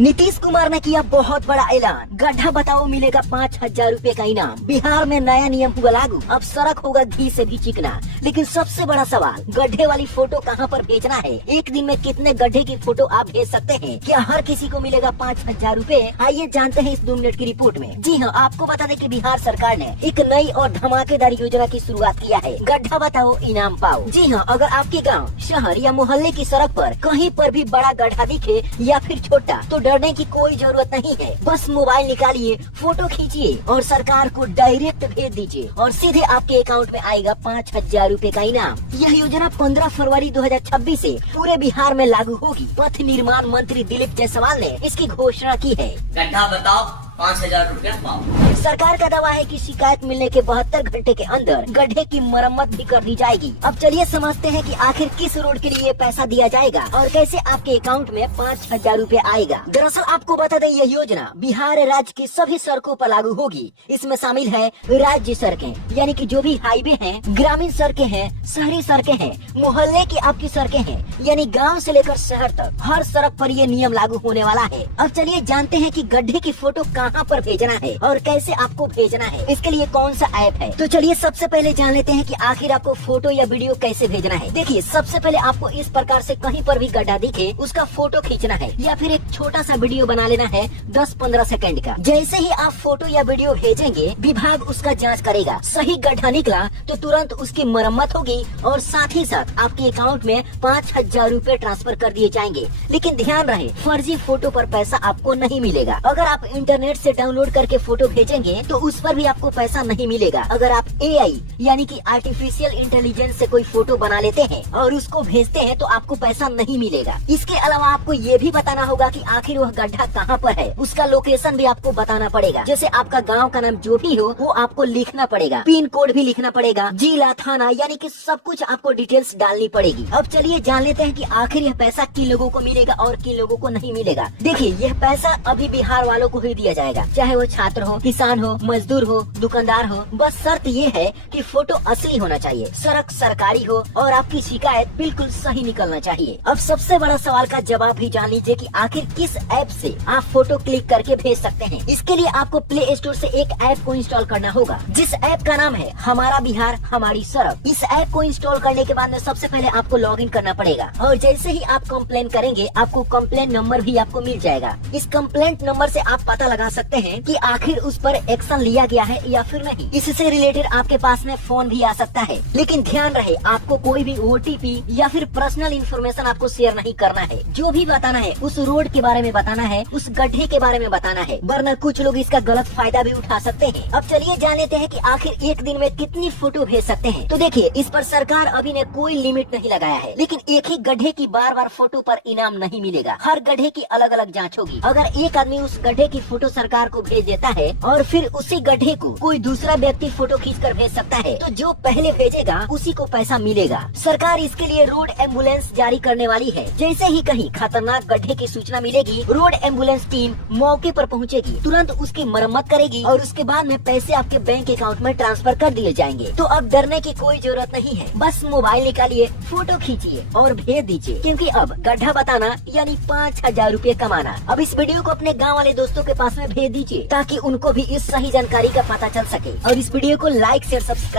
नीतीश कुमार ने किया बहुत बड़ा ऐलान, गड्ढा बताओ मिलेगा 5,000 रूपए का इनाम। बिहार में नया नियम हुआ लागू, अब सड़क होगा घी से भी चिकना। लेकिन सबसे बड़ा सवाल, गड्ढे वाली फोटो कहां पर भेजना है? एक दिन में कितने गड्ढे की फोटो आप भेज सकते हैं? क्या हर किसी को मिलेगा 5,000 रूपए? आइए जानते हैं इस 2 मिनट की रिपोर्ट में। जी हाँ, आपको बता दें कि बिहार सरकार ने एक नई और धमाकेदार योजना की शुरुआत किया है, गड्ढा बताओ इनाम पाओ। जी हाँ, अगर आपके गाँव, शहर या मोहल्ले की सड़क पर कहीं पर भी बड़ा गड्ढा दिखे या फिर छोटा, तो डरने की कोई जरूरत नहीं है। बस मोबाइल निकालिए, फोटो खींचिए और सरकार को डायरेक्ट भेज दीजिए और सीधे आपके अकाउंट में आएगा 5,000 रूपए का इनाम। यह योजना 15 फरवरी 2026 से पूरे बिहार में लागू होगी। पथ निर्माण मंत्री दिलीप जायसवाल ने इसकी घोषणा की है। गड्ढा बताओ 5,000 रूपया पाओ। सरकार का दावा है कि शिकायत मिलने के 72 घंटे के अंदर गड्ढे की मरम्मत भी कर दी जाएगी। अब चलिए समझते हैं कि आखिर किस रोड के लिए पैसा दिया जाएगा और कैसे आपके अकाउंट में 5,000 रूपए आएगा। दरअसल आपको बता दें, यह योजना बिहार राज्य की सभी सड़कों पर लागू होगी। इसमें शामिल है राज्य सड़कें, यानी कि जो भी हाईवे हैं, ग्रामीण सड़कें हैं, शहरी सड़कें हैं, मोहल्ले की आपकी सड़कें हैं, यानी गाँव से लेकर शहर तक हर सड़क पर ये नियम लागू होने वाला है। अब चलिए जानते हैं कि गड्ढे की फोटो कहाँ पर भेजना है और कैसे आपको भेजना है, इसके लिए कौन सा ऐप है। तो चलिए सबसे पहले जान लेते हैं कि आखिर आपको फोटो या वीडियो कैसे भेजना है। देखिए, सबसे पहले आपको इस प्रकार से कहीं पर भी गड्ढा दिखे उसका फोटो खींचना है या फिर एक छोटा सा वीडियो बना लेना है 10-15 सेकंड का। जैसे ही आप फोटो या वीडियो भेजेंगे, विभाग उसका जाँच करेगा। सही गड्ढा निकला तो तुरंत उसकी मरम्मत होगी और साथ ही साथ आपके अकाउंट में 5,000 रूपए ट्रांसफर कर दिए जाएंगे। लेकिन ध्यान रहे, फर्जी फोटो पर पैसा आपको नहीं मिलेगा। अगर आप इंटरनेट से डाउनलोड करके फोटो भेजेंगे तो उस पर भी आपको पैसा नहीं मिलेगा। अगर आप AI यानी कि आर्टिफिशियल इंटेलिजेंस से कोई फोटो बना लेते हैं और उसको भेजते हैं तो आपको पैसा नहीं मिलेगा। इसके अलावा आपको ये भी बताना होगा कि आखिर वह गड्ढा कहाँ पर है, उसका लोकेशन भी आपको बताना पड़ेगा। जैसे आपका गाँव का नाम जो भी हो वो आपको लिखना पड़ेगा, पिन कोड भी लिखना पड़ेगा, जिला, थाना, यानी कि सब कुछ आपको डिटेल्स डालनी पड़ेगी। अब चलिए जान लेते हैं कि आखिर यह पैसा किन लोगों को मिलेगा और किन लोगों को नहीं मिलेगा। देखिए, यह पैसा अभी बिहार वालों को ही दिया जाएगा, चाहे वो छात्र हो, किसान हो, मजदूर हो, दुकानदार हो। बस शर्त ये है कि फोटो असली होना चाहिए, सड़क सरकारी हो और आपकी शिकायत बिल्कुल सही निकलना चाहिए। अब सबसे बड़ा सवाल का जवाब भी जान लीजिए कि आखिर किस ऐप से आप फोटो क्लिक करके भेज सकते हैं। इसके लिए आपको प्ले स्टोर से एक ऐप को इंस्टॉल करना होगा, जिस ऐप का नाम है हमारा बिहार हमारी सड़क। इस ऐप को इंस्टॉल करने के बाद में सबसे पहले आपको लॉगिन करना पड़ेगा और जैसे ही आप कंप्लेन करेंगे, आपको कंप्लेन नंबर भी आपको मिल जाएगा। इस कंप्लेंट नंबर से आप पता लगा सकते हैं कि आखिर उस पर एक्शन लिया गया है या फिर नहीं। इससे रिलेटेड आपके पास में फोन भी आ सकता है। लेकिन ध्यान रहे, आपको कोई भी OTP या फिर पर्सनल इंफॉर्मेशन आपको शेयर नहीं करना है। जो भी बताना है उस रोड के बारे में बताना है, उस गड्ढे के बारे में बताना है, वरना कुछ लोग इसका गलत फायदा भी उठा सकते हैं। अब चलिए जान लेते हैं कि आखिर एक दिन में कितनी फोटो भेज सकते हैं। तो देखिए, इस पर सरकार अभी ने कोई लिमिट नहीं लगाया है, लेकिन एक ही गड्ढे की बार फोटो पर इनाम नहीं मिलेगा। हर गड्ढे की अलग अलग जाँच होगी। अगर एक आदमी उस गड्ढे की फोटो सरकार को भेज देता है और फिर उसी गड्ढे को कोई दूसरा व्यक्ति फोटो खींचकर भेज सकता है, तो जो पहले भेजेगा उसी को पैसा मिलेगा। सरकार इसके लिए रोड एम्बुलेंस जारी करने वाली है। जैसे ही कहीं खतरनाक गड्ढे की सूचना मिलेगी, रोड एम्बुलेंस टीम मौके पर पहुंचेगी, तुरंत उसकी मरम्मत करेगी और उसके बाद में पैसे आपके बैंक अकाउंट में ट्रांसफर कर दिए जाएंगे। तो अब डरने की कोई जरूरत नहीं है, बस मोबाइल निकालिए, फोटो खींचिए और भेज दीजिए, क्योंकि अब गड्ढा बताना यानी 5,000 रूपए कमाना। अब इस वीडियो को अपने गाँव वाले दोस्तों के पास में भेज दीजिए ताकि उनको भी इस सही जानकारी का पता चल सके और इस वीडियो को लाइक शेयर सब्सक्राइब